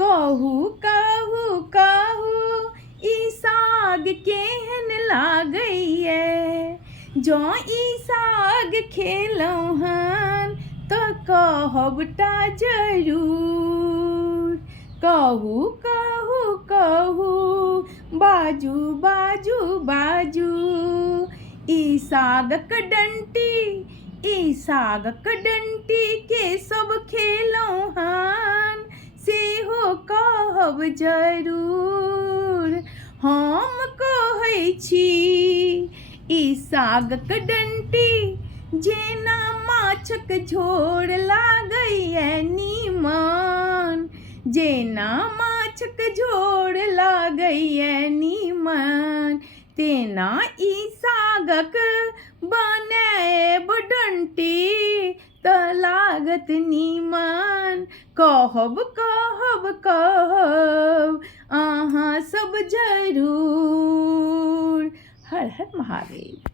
कहू कहू कहू ई साग केहन लागैए। जँ ई साग खेलहुँ हन तऽ कहब टा जरूर। कहू कहू कहू बाजू बाजू बाजू ई सागक डंटी के सब खेलहुँ हन सेहो कहब जरूर। हम कहै छी ई सागक डंटी जेना माछक झोर लागैए नीमन। जेना माछक झोर लागैए नीमन तेना ई सागक बनाएब डंटी तऽ लागत नीमन। कहब कहब कहब अहाँ सब जरूर। हर हर महादेव।